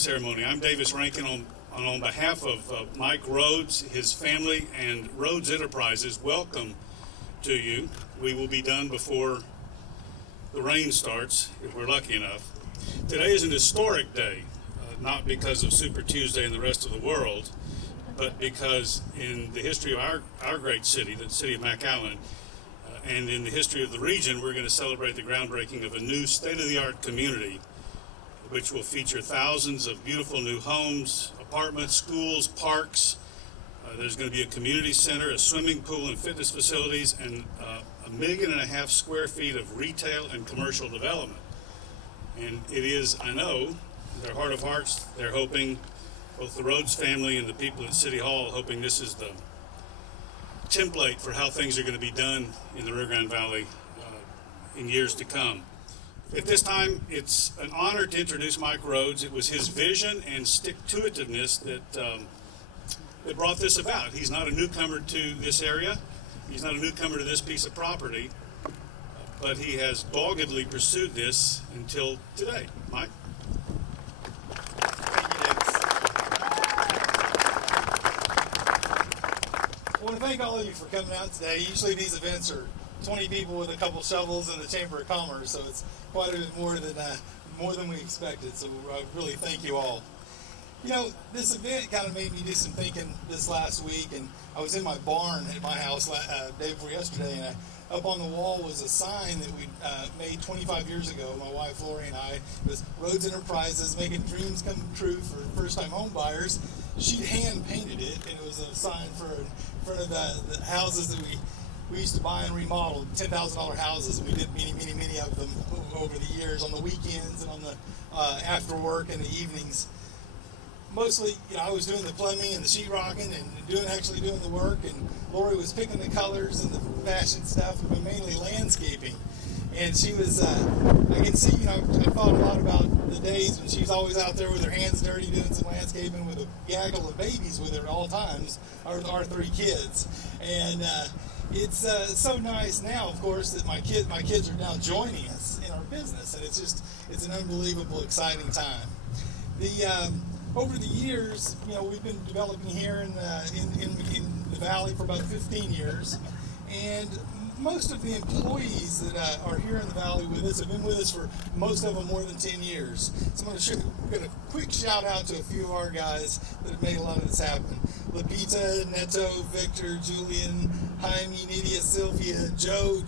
ceremony. I'm Davis Rankin on behalf of Mike Rhodes, his family, and Rhodes Enterprises. Welcome to you. We will be done before the rain starts, if we're lucky enough. Today is an historic day, not because of Super Tuesday and the rest of the world, but because in the history of our great city, the city of McAllen, and in the history of the region, we're going to celebrate the groundbreaking of a new state-of-the-art community, which will feature thousands of beautiful new homes, apartments, schools, parks. There's going to be a community center, a swimming pool and fitness facilities, and 1.5 million square feet of retail and commercial development. And it is, I know, in their heart of hearts, they're hoping, both the Rhodes family and the people at City Hall, hoping this is the template for how things are going to be done in the Rio Grande Valley in years to come. At this time, it's an honor to introduce Mike Rhodes. It was his vision and stick-to-itiveness that brought this about. He's not a newcomer to this area. He's not a newcomer to this piece of property, but he has doggedly pursued this until today. Mike? Thank you, Davis. I want to thank all of you for coming out today. Usually these events are 20 people with a couple shovels in the Chamber of Commerce, so it's quite a bit more than we expected, so I really thank you all. You know, this event kind of made me do some thinking this last week, and I was in my barn at my house day before yesterday, and up on the wall was a sign that we made 25 years ago, my wife Lori and I. It was Rhodes Enterprises, making dreams come true for first-time home buyers. She'd hand-painted it, and it was a sign in front of the houses that we used to buy and remodel, $10,000 houses, and we did many of them over the years on the weekends and on the after work and the evenings. Mostly, I was doing the plumbing and the sheetrocking and actually doing the work, and Lori was picking the colors and the fashion stuff, but mainly landscaping. And she was, I can see, I thought a lot about the days when she was always out there with her hands dirty doing some landscaping with a gaggle of babies with her at all times, our 3 kids. And it's so nice now, of course, that my kids are now joining us in our business, and it's an unbelievable, exciting time. Over the years, we've been developing here in the valley for about 15 years, and most of the employees that are here in the valley with us have been with us for most of them more than 10 years. So I'm going to quick shout out to a few of our guys that have made a lot of this happen. Lapita, Neto, Victor, Julian, Jaime, Nydia, Sylvia, Joe,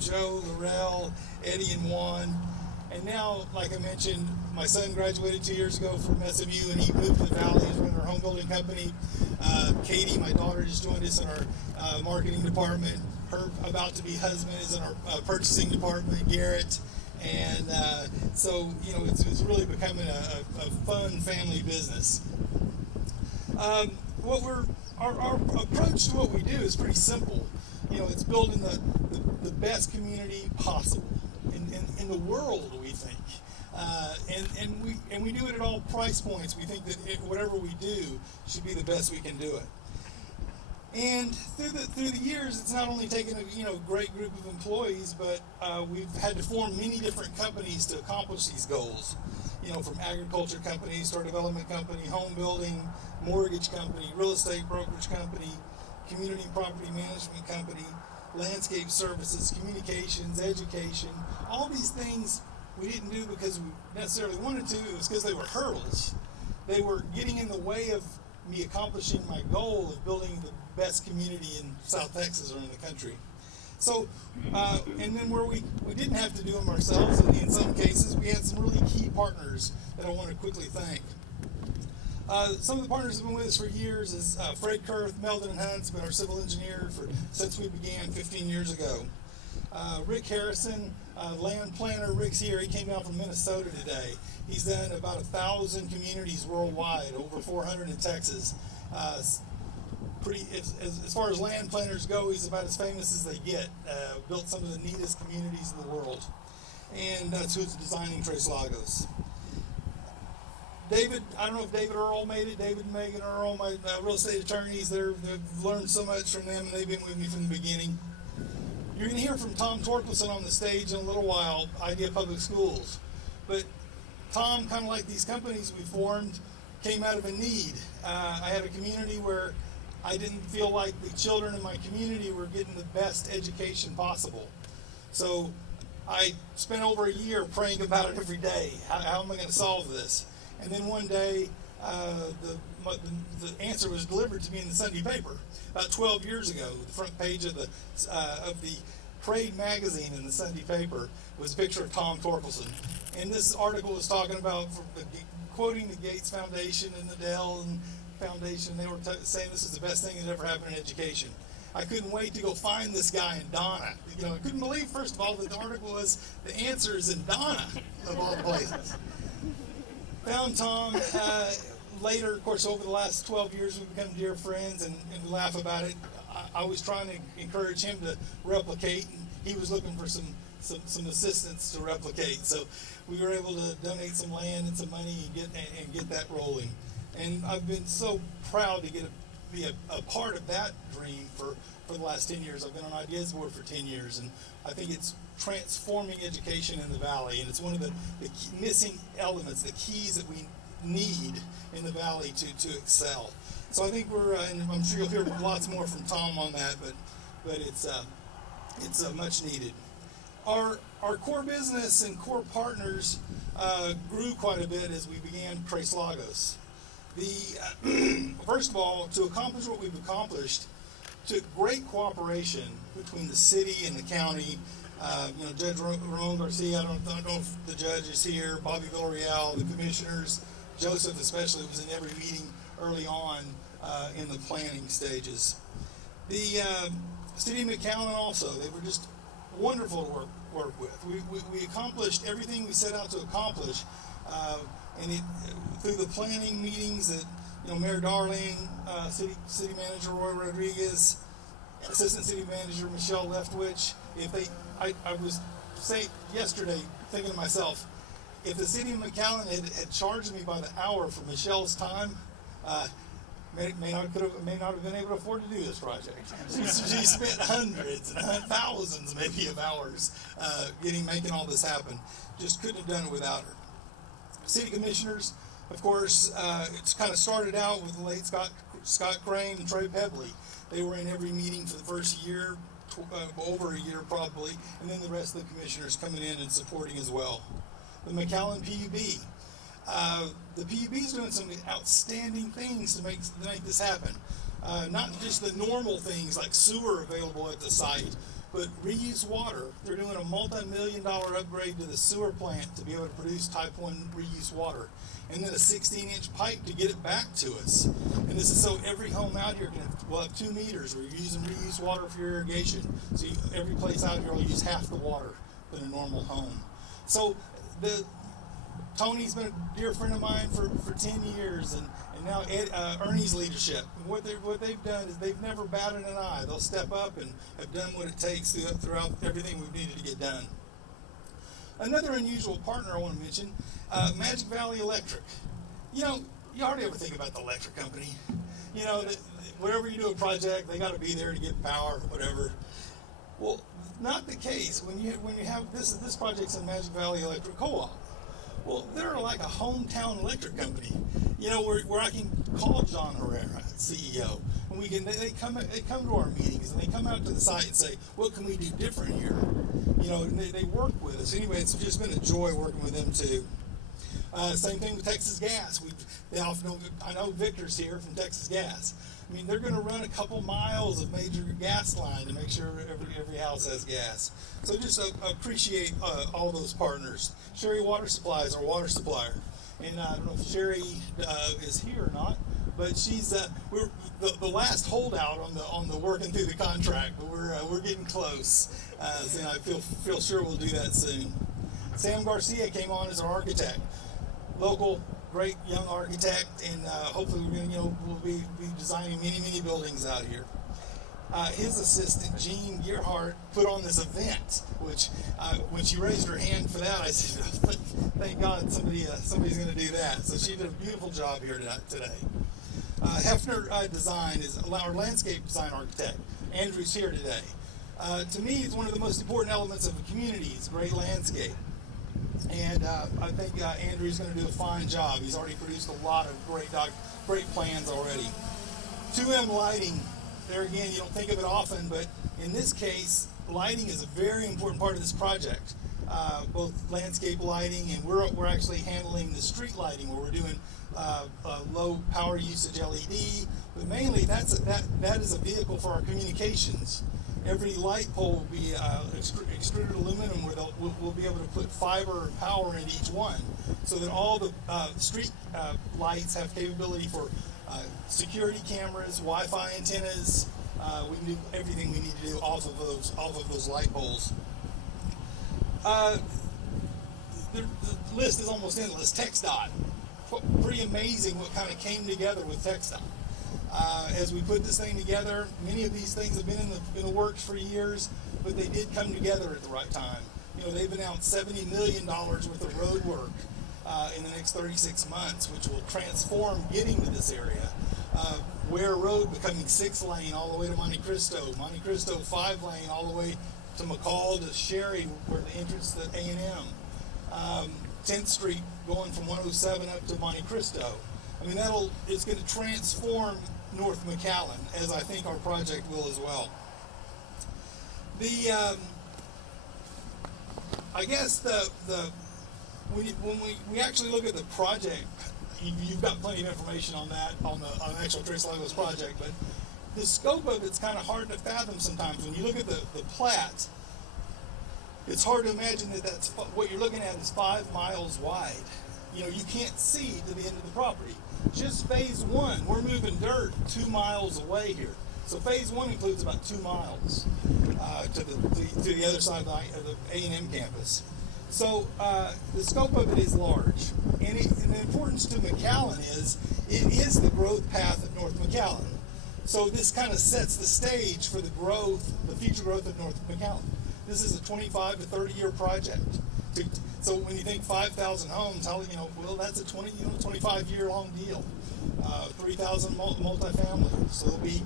Laurel, Eddie, and Juan. And now, like I mentioned, my son graduated 2 years ago from SMU, and he moved to the valley. He's running our home building company. Katie, my daughter, just joined us in our marketing department. Her about-to-be husband is in our purchasing department, Garrett. And so, it's really becoming a fun family business. Our approach to what we do is pretty simple. It's building the best community possible in the world, we think. And we do it at all price points. We think that whatever we do should be the best we can do it. And through the years, it's not only taken a great group of employees, but we've had to form many different companies to accomplish these goals. From agriculture companies, store development company, home building, mortgage company, real estate brokerage company, community and property management company, landscape services, communications, education. All these things we didn't do because we necessarily wanted to. It was because they were hurdles. They were getting in the way of me accomplishing my goal of building the best community in South Texas or in the country. So, and then where we didn't have to do them ourselves, and in some cases we had some really key partners that I want to quickly thank. Some of the partners who have been with us for years is Fred Kurth, Meldon Hunt's been our civil engineer since we began 15 years ago. Rick Harrison, land planner. Rick's here. He came down from Minnesota today. He's done about 1,000 communities worldwide, over 400 in Texas. As far as land planners go, he's about as famous as they get. Built some of the neatest communities in the world. And that's who's designing Tres Lagos. David, I don't know if David Earl made it. David and Megan Earl, my real estate attorneys, they've learned so much from them, and they've been with me from the beginning. You're going to hear from Tom Torkelson on the stage in a little while, Idea Public Schools. But Tom, kind of like these companies we formed, came out of a need. I had a community where I didn't feel like the children in my community were getting the best education possible. So I spent over a year praying about it every day. How am I going to solve this? And then one day, the answer was delivered to me in the Sunday paper about 12 years ago. The front page of the Parade magazine in the Sunday paper was a picture of Tom Torkelson, and this article was talking about quoting the Gates Foundation and the Dell Foundation. They were saying this is the best thing that ever happened in education. I couldn't wait to go find this guy in Donna. You know, I couldn't believe, first of all, that the article was the answer is in Donna, of all places. Found Tom. Later, of course, over the last 12 years, we've become dear friends, and we laugh about it. I was trying to encourage him to replicate, and he was looking for some assistance to replicate. So we were able to donate some land and some money and get that rolling. And I've been so proud to be a part of that dream for the last 10 years. I've been on Ideas Board for 10 years, and I think it's transforming education in the Valley, and it's one of the missing elements, the keys that we need in the Valley to excel. So I think and I'm sure you'll hear lots more from Tom on that, but it's much needed. Our core business and core partners grew quite a bit as we began Tres Lagos. First of all, to accomplish what we've accomplished, took great cooperation between the city and the county. Judge Ramon Garcia, I don't know if the judge is here, Bobby Villarreal, the commissioners, Joseph especially was in every meeting early on in the planning stages. The city of McAllen also, they were just wonderful to work with. We accomplished everything we set out to accomplish, and through the planning meetings that Mayor Darling, City Manager Roy Rodriguez, Assistant City Manager Michelle Leftwich, I was saying yesterday, thinking to myself, if the city of McAllen had charged me by the hour for Michelle's time, may not have been able to afford to do this project. She spent hundreds and thousands maybe of hours making all this happen. Just couldn't have done it without her. City commissioners, of course, it's kind of started out with the late Scott Crane and Trey Pebley. They were in every meeting for the first year, over a year probably, and then the rest of the commissioners coming in and supporting as well. The McAllen PUB. The PUB is doing some outstanding things to make this happen. Not just the normal things like sewer available at the site, but reuse water. They're doing a multi-million-dollar upgrade to the sewer plant to be able to produce type 1 reuse water. And then a 16-inch pipe to get it back to us. And this is so every home out here will have 2 meters. We're using reuse water for irrigation. So every place out here will use half the water than a normal home. So Tony's been a dear friend of mine for 10 years, and now Ernie's leadership. And what they've done is they've never batted an eye. They'll step up and have done what it takes throughout everything we've needed to get done. Another unusual partner I want to mention, Magic Valley Electric. You hardly ever think about the electric company. Wherever you do a project, they got to be there to get power or whatever. Well, not the case when you have this project's in Magic Valley Electric Co-op. Well, they're like a hometown electric company, where I can call John Herrera, CEO, and they come to our meetings and they come out to the site and say, what can we do different here? And they work with us. Anyway, it's just been a joy working with them too. Same thing with Texas Gas. I know Victor's here from Texas Gas. I mean, they're going to run a couple miles of major gas line to make sure every house has gas. So just appreciate all those partners. Sherry Water Supply is our water supplier, and I don't know if Sherry is here or not, but she's we're the last holdout on the working through the contract, but we're getting close, and I feel sure we'll do that soon. Sam Garcia came on as our architect, local. Great young architect, and hopefully we'll be designing many buildings out here. His assistant Jean Gearhart put on this event, which when she raised her hand for that, I said, "Thank God somebody's going to do that." So she did a beautiful job here today. Hefner Design is our landscape design architect. Andrew's here today. To me, it's one of the most important elements of a community. It's great landscape. And I think Andrew's going to do a fine job. He's already produced a lot of great plans already. 2M lighting, there again, you don't think of it often, but in this case, lighting is a very important part of this project. Both landscape lighting, and we're actually handling the street lighting, where we're doing low power usage LED, but mainly that is a vehicle for our communications. Every light pole will be extruded aluminum, where we'll be able to put fiber and power in each one, so that all the street lights have capability for security cameras, Wi-Fi antennas. We can do everything we need to do off of those light poles. The list is almost endless. TxDOT, pretty amazing what kind of came together with TxDOT. As we put this thing together, many of these things have been in the works for years, but they did come together at the right time. You know, they've announced $70 million worth of road work in the next 36 months, which will transform getting to this area. Ware Road becoming 6-lane all the way to Monte Cristo 5-lane all the way to McCall to Sherry, where the entrance to A&M. 10th Street going from 107 up to Monte Cristo. I mean, it's going to transform North McAllen, as I think our project will as well. I guess when we actually look at the project, you've got plenty of information on that on the actual Tres Lagos project, but the scope of it's kind of hard to fathom sometimes. When you look at the plat, it's hard to imagine that's what you're looking at is 5 miles wide. You know, you can't see to the end of the property. Just phase 1, we're moving dirt 2 miles away here. So phase 1 includes about 2 miles to the other side of the A&M campus. So the scope of it is large, and the importance to McAllen is it is the growth path of North McAllen. So this kind of sets the stage for the future growth of North McAllen. This is a 25 to 30 year project. So when you think 5,000 homes, well, that's a 25 year long deal. 3,000 multifamily. So there'll be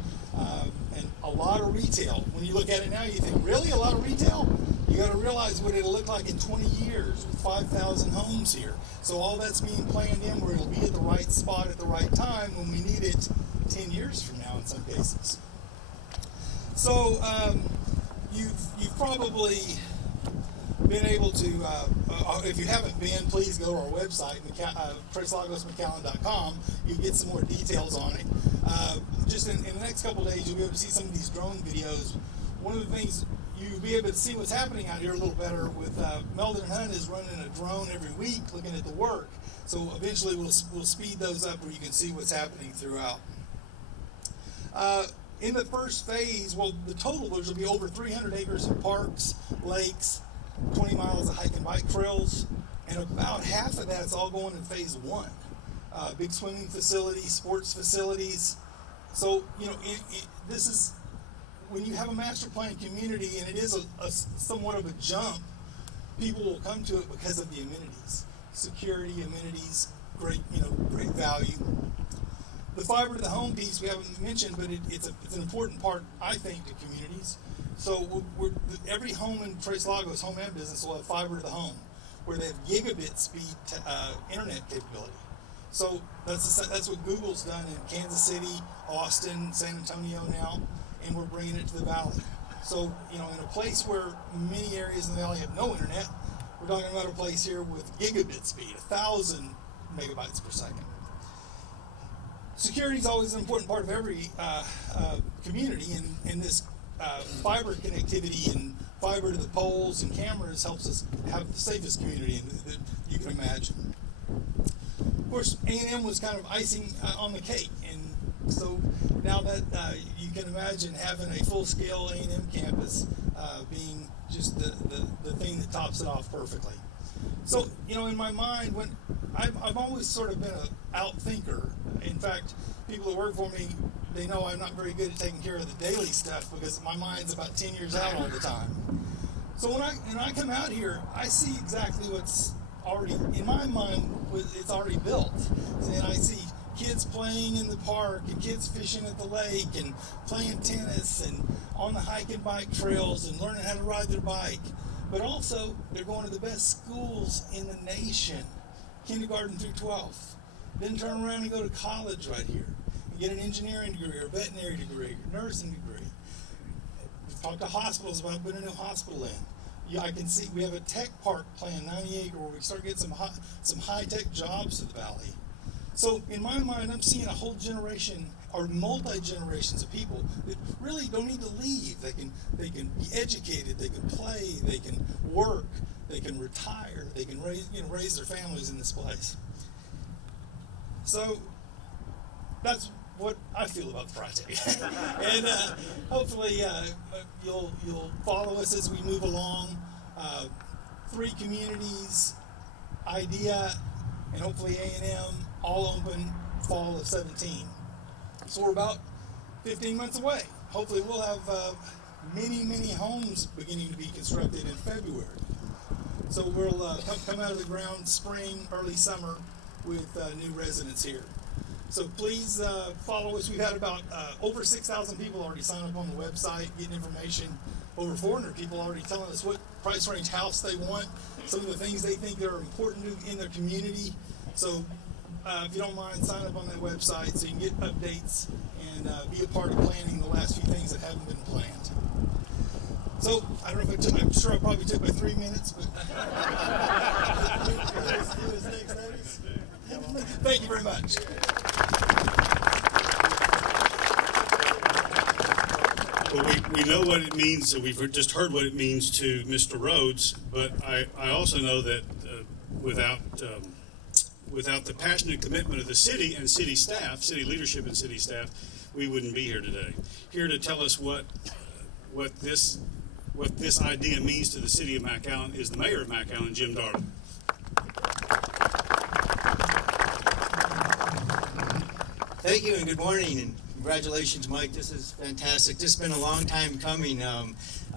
and a lot of retail. When you look at it now, you think, really, a lot of retail? You got to realize what it'll look like in 20 years with 5,000 homes here. So all that's being planned in where it'll be at the right spot at the right time when we need it 10 years from now in some cases. So you've probably been able to, if you haven't been, please go to our website, TresLagosMcAllen.com. You'll get some more details on it. Just in the next couple of days, you'll be able to see some of these drone videos. One of the things you'll be able to see what's happening out here a little better with Meldon Hunt is running a drone every week looking at the work. So eventually we'll speed those up where you can see what's happening throughout. In the first phase, well, the total will be over 300 acres of parks, lakes, 20 miles of hike and bike trails, and about half of that's all going in phase 1. Big swimming facilities, sports facilities. So, this is, when you have a master plan community, and it is a somewhat of a jump, people will come to it because of the amenities. Security, amenities, great value. The fiber to the home piece we haven't mentioned, but it's an important part, I think, to communities. So every home in Tres Lagos, home and business, will have fiber to the home, where they have gigabit speed internet capability. So that's what Google's done in Kansas City, Austin, San Antonio now, and we're bringing it to the valley. So in a place where many areas in the valley have no internet, we're talking about a place here with gigabit speed, 1,000 megabytes per second. Security is always an important part of every community, and this fiber connectivity and fiber to the poles and cameras helps us have the safest community that you can imagine. Of course, A&M was kind of icing on the cake, and so now that you can imagine having a full-scale A&M campus being just the thing that tops it off perfectly. So, in my mind, when I've always sort of been an out-thinker. In fact, people that work for me, they know I'm not very good at taking care of the daily stuff because my mind's about 10 years out all the time. So when I come out here, I see exactly what's already, in my mind, it's already built. And I see kids playing in the park and kids fishing at the lake and playing tennis and on the hike and bike trails and learning how to ride their bike. but also they're going to the best schools in the nation, kindergarten through 12th. Then turn around and go to college right here and get an engineering degree or a veterinary degree or nursing degree. Talk to hospitals about putting a new hospital in. Yeah, I can see we have a tech park plan, 90 acre, where we start getting some high tech jobs to the valley. So in my mind, I'm seeing a whole generation or multi-generations of people that really don't need to leave. They can be educated, they can play, they can work, they can retire, they can raise their families in this place. So that's what I feel about the project. And hopefully you'll follow us as we move along. 3 communities, IDEA, and hopefully A&M, all open fall of 17. So we're about 15 months away. Hopefully we'll have many homes beginning to be constructed in February. So we'll come out of the ground spring, early summer with new residents here. So please follow us. We've had about over 6,000 people already sign up on the website, getting information. Over 400 people already telling us what price range house they want, some of the things they think are important in their community. So if you don't mind, sign up on that website so you can get updates and be a part of planning the last few things that haven't been planned. So I don't know if I'm sure I probably took my 3 minutes, but thank you very much. Well, we know what it means, so we've just heard what it means to Mr. Rhodes, but I also know that without the passionate commitment of the city and city staff, city leadership and city staff, we wouldn't be here today. Here to tell us what this idea means to the city of McAllen is the mayor of McAllen, Jim Darden. Thank you and good morning and congratulations, Mike. This is fantastic. This has been a long time coming.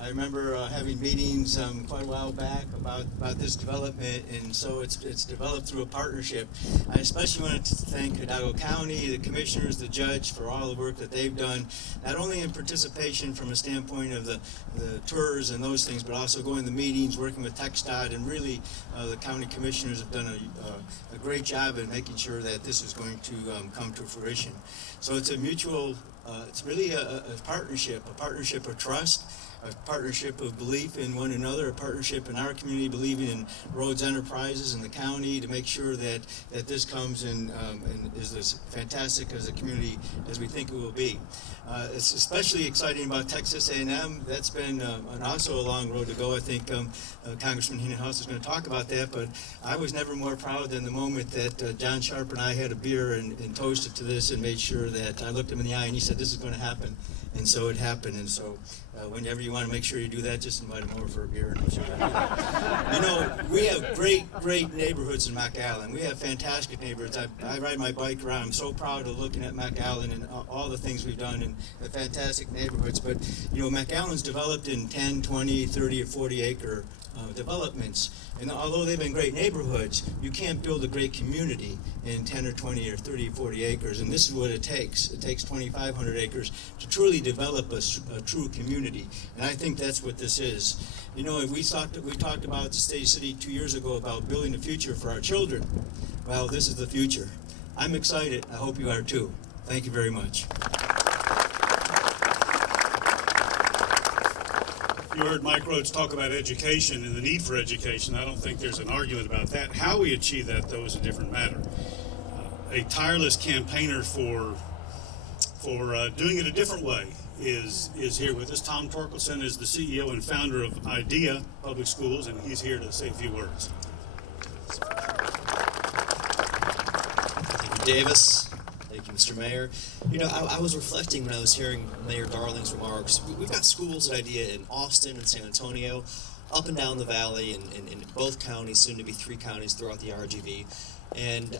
I remember having meetings quite a while back about this development, and so it's developed through a partnership. I especially wanted to thank Hidalgo County, the commissioners, the judge for all the work that they've done, not only in participation from a standpoint of the tours and those things, but also going to meetings, working with TxDOT, and really the county commissioners have done a great job in making sure that this is going to come to fruition. So it's a mutual, it's really a partnership of trust, a partnership of belief in one another, a partnership in our community believing in Rhodes Enterprises and the county to make sure that this comes and is as fantastic as a community as we think it will be. It's especially exciting about Texas A&M. That's been also a long road to go. I think Congressman Hinojosa is going to talk about that, but I was never more proud than the moment that John Sharp and I had a beer and toasted to this and made sure that I looked him in the eye and he said, this is going to happen. And so it happened. And so whenever you want to make sure you do that, just invite him over for a beer. And I'm sure you know, we have great neighborhoods in McAllen. We have fantastic neighborhoods. I ride my bike around. I'm so proud of looking at McAllen and all the things we've done in the fantastic neighborhoods. But, you know, McAllen's developed in 10, 20, 30, or 40 acre developments. And although they've been great neighborhoods, you can't build a great community in 10 or 20 or 30 or 40 acres. And this is what it takes. It takes 2,500 acres to truly develop a true community. And I think that's what this is. You know, we talked about the state city 2 years ago about building a future for our children. Well, this is the future. I'm excited. I hope you are too. Thank you very much. You heard Mike Rhodes talk about education and the need for education. I don't think there's an argument about that. How we achieve that, though, is a different matter. A tireless campaigner for doing it a different way is here with us. Tom Torkelson is the CEO and founder of IDEA Public Schools, and he's here to say a few words. Thank you, Davis. Thank you, Mr. Mayor. You know, I was reflecting when I was hearing Mayor Darling's remarks. We've got schools at IDEA in Austin and San Antonio, up and down the valley, in both counties, soon to be 3 counties throughout the RGV. And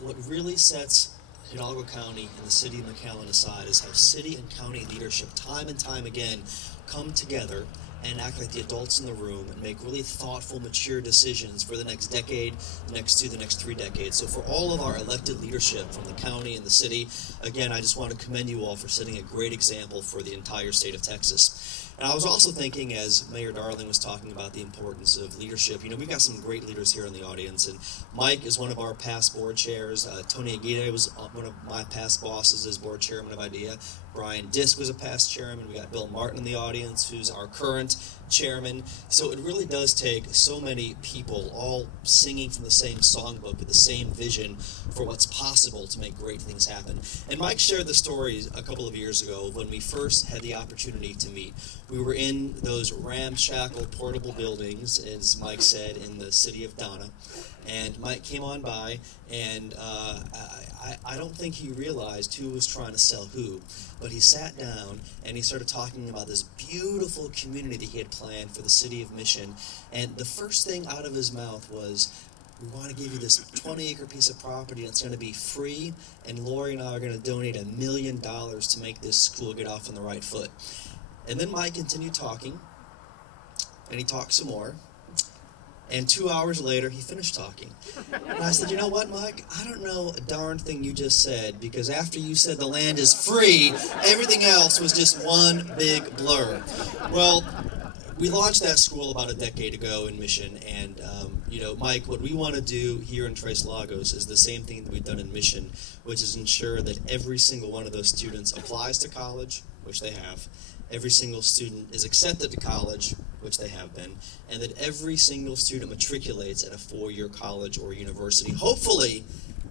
what really sets Hidalgo County and the city of McAllen aside is how city and county leadership time and time again come together and act like the adults in the room and make really thoughtful, mature decisions for the next decade, the next 2, the next 3 decades. So for all of our elected leadership from the county and the city, again, I just want to commend you all for setting a great example for the entire state of Texas. And I was also thinking, as Mayor Darling was talking about the importance of leadership, we've got some great leaders here in the audience, and Mike is one of our past board chairs. Tony Aguirre was one of my past bosses as board chairman of IDEA. Brian Disk was a past chairman. We got Bill Martin in the audience, who's our current chairman. So it really does take so many people all singing from the same songbook with the same vision for what's possible to make great things happen. And Mike shared the story a couple of years ago when we first had the opportunity to meet. We were in those ramshackle portable buildings, as Mike said, in the city of Donna. And Mike came on by, and I don't think he realized who was trying to sell who, but he sat down and he started talking about this beautiful community that he had planned for the city of Mission. And the first thing out of his mouth was, we want to give you this 20-acre piece of property, and it's going to be free, and Lori and I are going to donate $1 million to make this school get off on the right foot. And then Mike continued talking, and he talked some more. And 2 hours later, he finished talking. And I said, you know what, Mike? I don't know a darn thing you just said, because after you said the land is free, everything else was just one big blur. Well, we launched that school about a decade ago in Mission, and Mike, what we want to do here in Tres Lagos is the same thing that we've done in Mission, which is ensure that every single one of those students applies to college, which they have. Every single student is accepted to college, which they have been, and that every single student matriculates at a four-year college or university, hopefully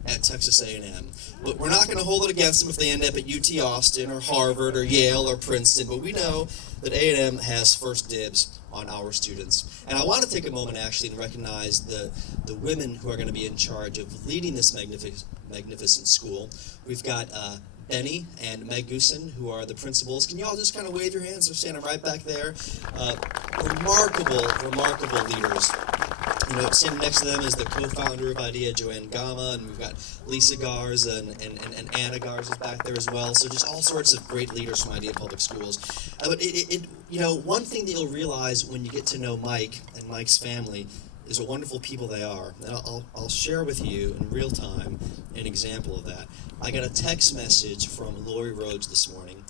at Texas A&M. But we're not going to hold it against them if they end up at UT Austin or Harvard or Yale or Princeton, but we know that A&M has first dibs on our students. And I want to take a moment actually and recognize the women who are going to be in charge of leading this magnificent school. We've got Benny and Meg Goosen, who are the principals. Can you all just kind of wave your hands? They're standing right back there. Remarkable leaders. Standing next to them is the co-founder of IDEA, Joanne Gama, and we've got Lisa Garza and Anna Garza back there as well. So just all sorts of great leaders from IDEA Public Schools. But one thing that you'll realize when you get to know Mike and Mike's family is what wonderful people they are. And I'll share with you in real time an example of that. I got a text message from Lori Rhodes this morning,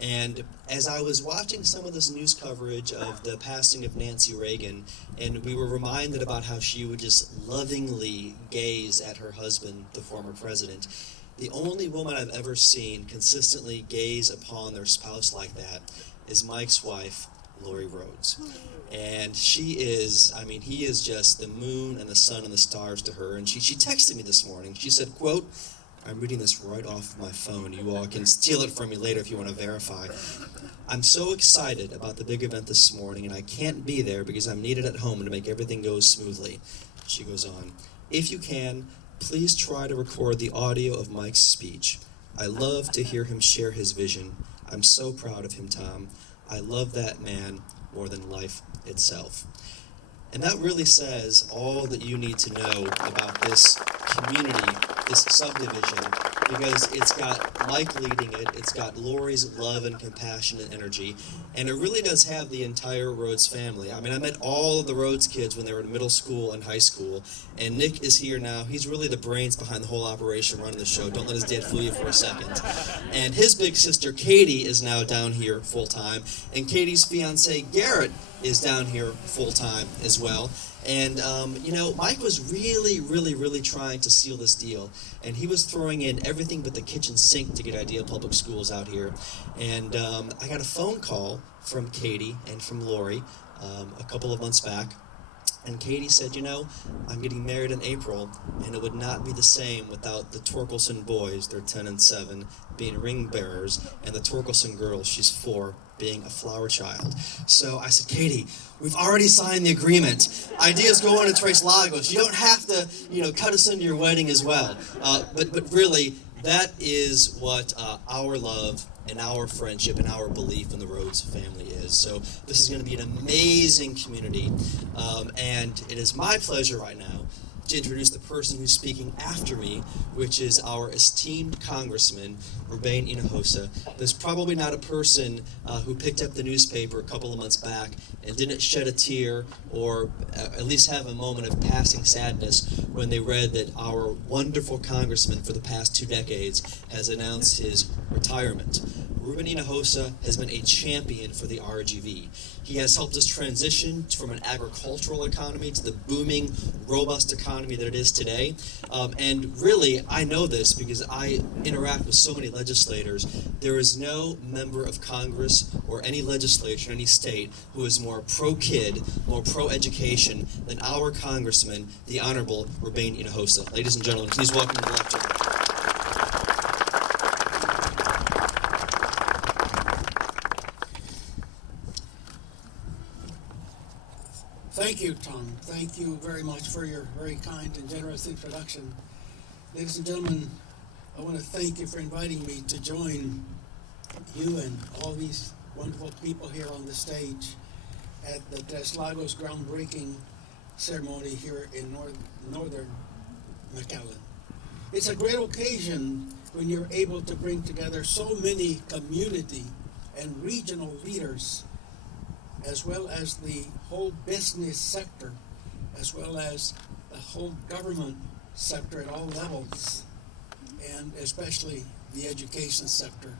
and as I was watching some of this news coverage of the passing of Nancy Reagan, and we were reminded about how she would just lovingly gaze at her husband, the former president, the only woman I've ever seen consistently gaze upon their spouse like that is Mike's wife, Lori Rhodes. And he is just the moon and the sun and the stars to her. And she texted me this morning. She said, quote, I'm reading this right off my phone. You all can steal it from me later if you want to verify. I'm so excited about the big event this morning, and I can't be there because I'm needed at home to make everything go smoothly. She goes on, if you can, please try to record the audio of Mike's speech. I love to hear him share his vision. I'm so proud of him, Tom. I love that man more than life itself. And that really says all that you need to know about this community, this subdivision, because it's got Mike leading it, it's got Lori's love and compassion and energy, and it really does have the entire Rhodes family. I met all of the Rhodes kids when they were in middle school and high school, and Nick is here now. He's really the brains behind the whole operation running the show. Don't let his dad fool you for a second. And his big sister, Katie, is now down here full-time, and Katie's fiance, Garrett, is down here full-time as well. And, Mike was really trying to seal this deal. And he was throwing in everything but the kitchen sink to get IDEA Public Schools out here. And I got a phone call from Katie and from Lori a couple of months back. And Katie said, I'm getting married in April, and it would not be the same without the Torkelson boys, they're 10 and 7, being ring bearers, and the Torkelson girl, she's 4, being a flower child. So I said, Katie, we've already signed the agreement. IDEA's going to Tres Lagos. You don't have to, cut us into your wedding as well. But really, that is what our love and our friendship and our belief in the Rhodes family is. So this is going to be an amazing community, and it is my pleasure right now to introduce the person who's speaking after me, which is our esteemed Congressman, Urbane Hinojosa. There's probably not a person who picked up the newspaper a couple of months back and didn't shed a tear or at least have a moment of passing sadness when they read that our wonderful Congressman for the past 2 decades has announced his retirement. Ruben Hinojosa has been a champion for the RGV. He has helped us transition from an agricultural economy to the booming, robust economy that it is today. And really, I know this because I interact with so many legislators. There is no member of Congress or any legislature, any state, who is more pro-kid, more pro-education than our congressman, the Honorable Ruben Hinojosa. Ladies and gentlemen, please welcome to the lectern. Thank you, Tom. Thank you very much for your very kind and generous introduction. Ladies and gentlemen, I want to thank you for inviting me to join you and all these wonderful people here on the stage at the Tres Lagos groundbreaking ceremony here in northern McAllen. It's a great occasion when you're able to bring together so many community and regional leaders, as well as the whole business sector, as well as the whole government sector at all levels, and especially the education sector.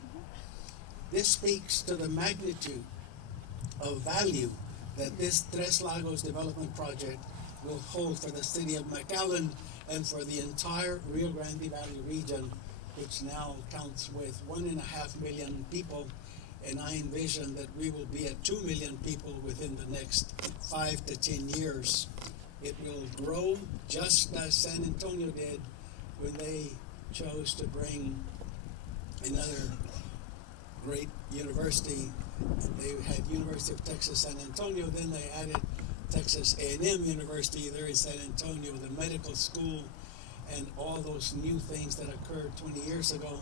This speaks to the magnitude of value that this Tres Lagos development project will hold for the city of McAllen and for the entire Rio Grande Valley region, which now counts with 1.5 million people. And I envision that we will be at 2 million people within the next 5 to 10 years. It will grow just as San Antonio did when they chose to bring another great university. They had University of Texas San Antonio, then they added Texas A&M University there in San Antonio, the medical school, and all those new things that occurred 20 years ago.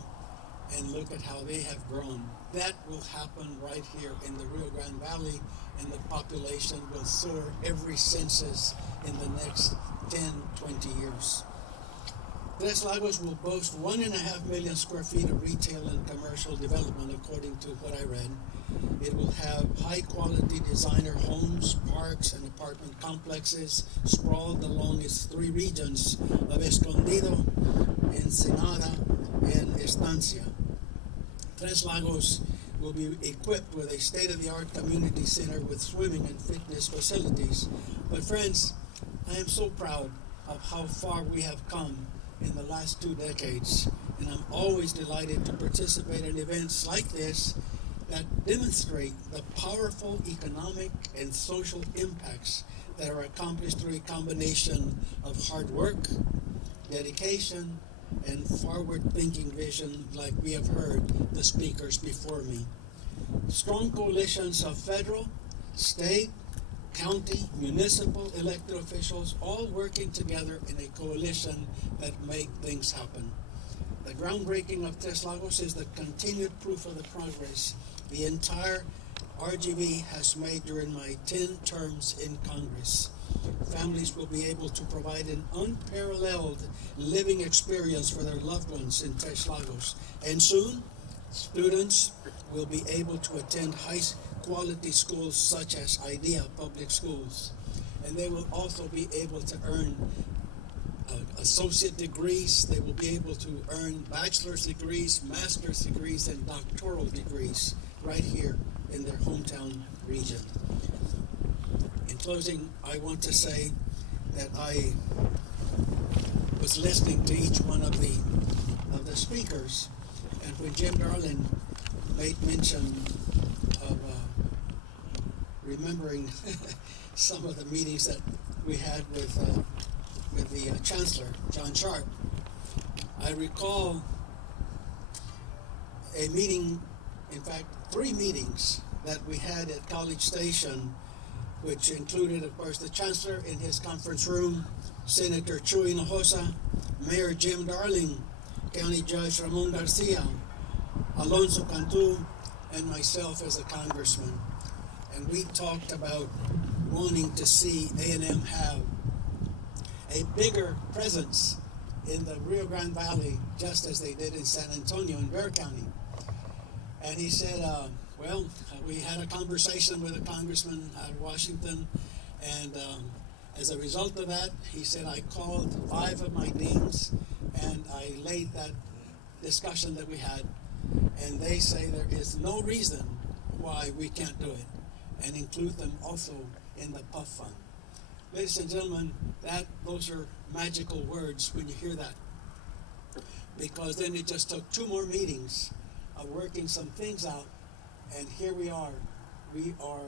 And look at how they have grown. That will happen right here in the Rio Grande Valley, and the population will soar every census in the next 10, 20 years. Tres Lagos will boast 1.5 million square feet of retail and commercial development, according to what I read. It will have high-quality designer homes, parks, and apartment complexes sprawled along its 3 regions of Escondido, Ensenada, and Estancia. Tres Lagos will be equipped with a state-of-the-art community center with swimming and fitness facilities. But friends, I am so proud of how far we have come in the last 2 decades, and I'm always delighted to participate in events like this that demonstrate the powerful economic and social impacts that are accomplished through a combination of hard work, dedication, and forward-thinking vision, like we have heard the speakers before me. Strong coalitions of federal, state, county, municipal elected officials all working together in a coalition that make things happen. The groundbreaking of Tres Lagos is the continued proof of the progress the entire RGV has made during my 10 terms in Congress. Families will be able to provide an unparalleled living experience for their loved ones in Tres Lagos. And soon, students will be able to attend high-quality schools such as IDEA Public Schools. And they will also be able to earn associate degrees. They will be able to earn bachelor's degrees, master's degrees, and doctoral degrees right here in their hometown region. In closing, I want to say that I was listening to each one of the speakers, and when Jim Darling made mention of remembering some of the meetings that we had with the Chancellor, John Sharp, I recall a meeting, in fact, 3 meetings that we had at College Station, which included, of course, the Chancellor in his conference room, Senator Chuy Hinojosa, Mayor Jim Darling, County Judge Ramon Garcia, Alonso Cantu, and myself as a congressman. And we talked about wanting to see A&M have a bigger presence in the Rio Grande Valley, just as they did in San Antonio and Bexar County. And he said, we had a conversation with a congressman out of Washington, and as a result of that, he said, I called 5 of my deans, and I laid that discussion that we had and they say there is no reason why we can't do it, and include them also in the PUF fund. Ladies and gentlemen, those are magical words when you hear that, because then it just took 2 more meetings of working some things out, and here we are. We are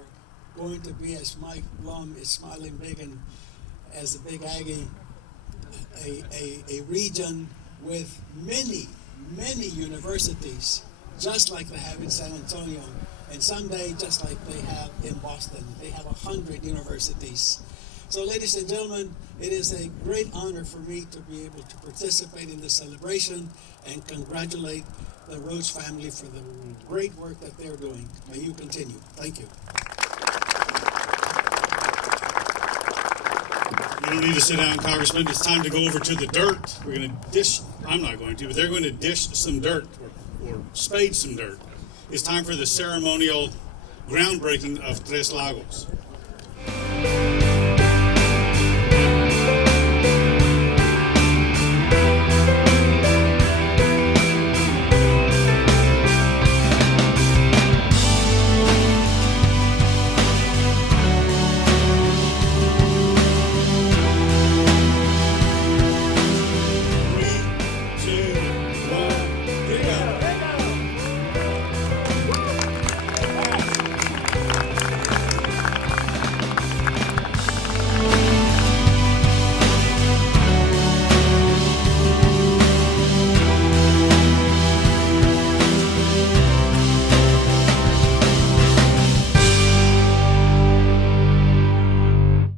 going to be, as Mike Blum is smiling big and as the big Aggie, a region with many universities, just like they have in San Antonio, and someday just like they have in Boston. They have 100 universities. So, ladies and gentlemen, it is a great honor for me to be able to participate in this celebration and congratulate the Rhodes family for the great work that they're doing. May you continue. Thank you. You don't need to sit down, Congressman. It's time to go over to the dirt. We're going to dish, I'm not going to, but they're going to dish some dirt or spade some dirt. It's time for the ceremonial groundbreaking of Tres Lagos.